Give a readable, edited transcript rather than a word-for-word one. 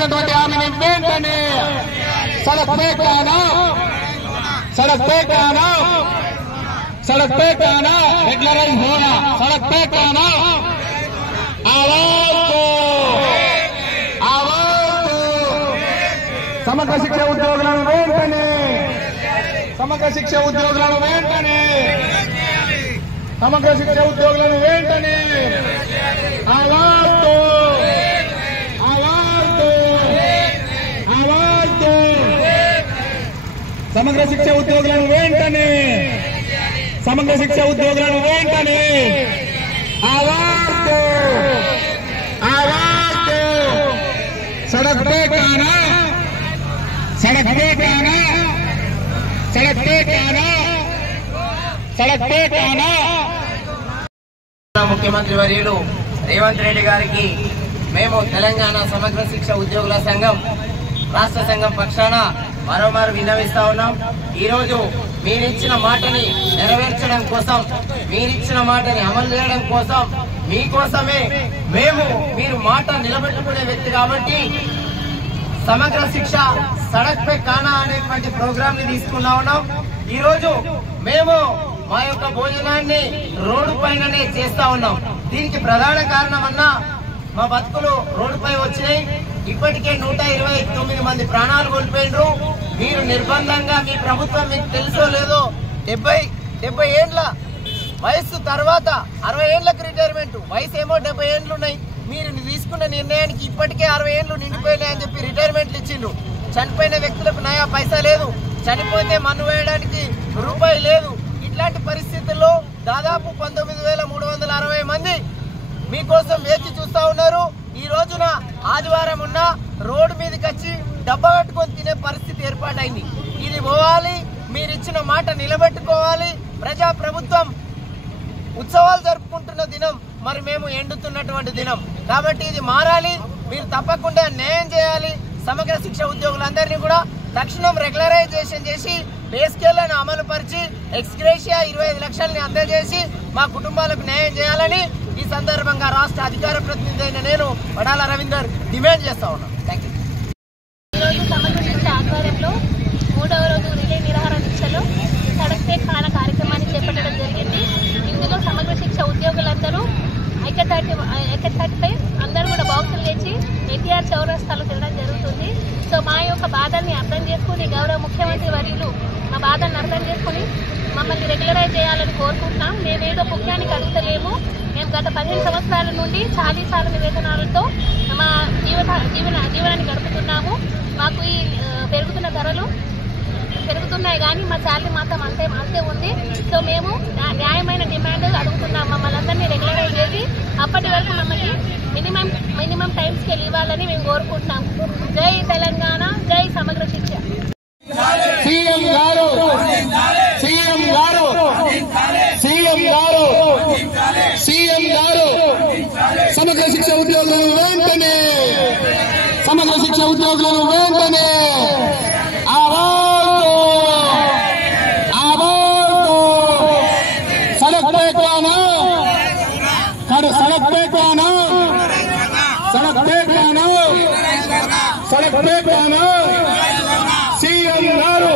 ఇచ్చినటువంటి హామీని వెంటనే सड़क पे कहना रेगुलराइज होना सड़क पे कहना आवाज को समग्र शिक्षा उद्योगुలను వెంటనే समग्र शिक्षा उद्योगुలను వెంటనే आवाज को समग्र शिक्षा उद्योगुలను వెంటనే आवाज दो सड़क पे कहना ముఖ్యమంత్రి వర్యులు రేవంత్ రెడ్డి గారికి మేము తెలంగాణ సమగ్ర శిక్ష ఉద్యోగుల సంఘం రాష్ట్ర సంఘం పక్షాన మరోమారు విన్నవిస్తా ఉన్నాం. ఈ రోజు మీరిచ్చిన మాటని నెరవేర్చడం కోసం, మీరిచ్చిన మాటని అమలు చేయడం కోసం, మీకోసమే మీరు మాట నిలబెట్టుకునే వ్యక్తి కాబట్టి సమగ్ర శిక్ష సడక్ పే కానా అనేటువంటి ప్రోగ్రామ్ ని తీసుకున్నా ఉన్నాం. ఈ రోజు మేము మా యొక్క భోజనాన్ని రోడ్డు పైననే చేస్తా ఉన్నాం. దీనికి ప్రధాన కారణం అన్నా మా బతుకులు రోడ్డుపై వచ్చినాయి. ఇప్పటికే 129 మంది ప్రాణాలు కోల్పోయినరు. మీరు నిర్బంధంగా మీ ప్రభుత్వం మీకు తెలుసో లేదో 70 ఏండ్ల వయస్సు తర్వాత 60 ఏండ్లకు రిటైర్మెంట్, వయసు ఏమో 70 ఏండ్లు ఉన్నాయి. మీరు తీసుకున్న నిర్ణయానికి ఇప్పటికే 60 ఏండ్లు నిండిపోయినాయని చెప్పి రిటైర్మెంట్లు ఇచ్చిండ్రు. చనిపోయిన వ్యక్తులకు నయా పైసా లేదు, చనిపోతే మన్ను వేయడానికి రూపాయి లేదు. ఇట్లాంటి పరిస్థితుల్లో దాదాపు 19,360 మంది మీకోసం వేచి చూస్తా ఉన్నారు. ఈ రోజున ఆదివారం ఉన్న రోడ్డు మీదకి వచ్చి డబ్బా కట్టుకొని తినే పరిస్థితి ఏర్పాటైంది. ఇది పోవాలి, మీరిచ్చిన మాట నిలబెట్టుకోవాలి. ప్రజా ప్రభుత్వం ఉత్సవాలు జరుపుకుంటున్న దినం, మరి మేము ఎండుతున్నటువంటి దినం కాబట్టి ఇది మారాలి. మీరు తప్పకుండా న్యాయం చేయాలి. సమగ్ర శిక్ష ఉద్యోగులందరినీ కూడా తక్షణం రెగ్యులరైజేషన్ చేసి పే స్కేళ్లను అమలు పరిచి ఎక్స్గ్రేషియా 25 లక్షల్ని అందజేసి మా కుటుంబాలకు న్యాయం చేయాలని ఈ సందర్భంగా రాష్ట్ర అధికార ప్రతినిధి అయిన నేను వడాల రవీందర్ డిమాండ్ చేస్తా ఉన్నాను. Thank you. ఈరోజు సమగ్ర శిక్ష ఆధ్వర్యంలో 3వ రోజు రిలే నిరాహార దీక్షలో సడక్ పే ఖానా కార్యక్రమాన్ని చేపట్టడం జరిగింది. ఇందులో సమగ్ర శిక్ష ఉద్యోగులందరూ ఐక్యతాటిపై అందరూ కూడా బాక్సులు తెచ్చి ఎన్టీఆర్ చౌరస్తాలో తినడం జరుగుతుంది. సో మా యొక్క బాధల్ని అర్థం చేసుకుని గౌరవ ముఖ్యమంత్రి వర్యులు మా బాధల్ని అర్థం చేసుకుని మమ్మల్ని రెగ్యులరైజ్ చేయాలని కోరుకుంటున్నాం. మేమేదో పుణ్యానికి అడుగుతలేము. మేము గత 15 సంవత్సరాల నుండి చాలీసార్ల వేతనాలతో మా జీవనాన్ని గడుపుతున్నాము. మాకు ఈ పెరుగుతున్న ధరలు పెరుగుతున్నాయి కానీ మా శాలరీ మాత్రం అంతే ఉంది. సో మేము న్యాయమైన డిమాండ్ అడుగుతున్నాం. మమ్మల్ని అందరినీ రెగ్యులరైజ్ చేసి అప్పటి వరకు మమ్మల్ని మినిమం టైం స్కేల్ ఇవ్వాలని మేము కోరుకుంటున్నాం. జై తెలంగాణ, జై సమగ్ర శిక్ష. సీఎం గారు సమగ్ర శిక్ష ఉద్యోగులను వెంటనే सड़क पे कहना सीएम गारू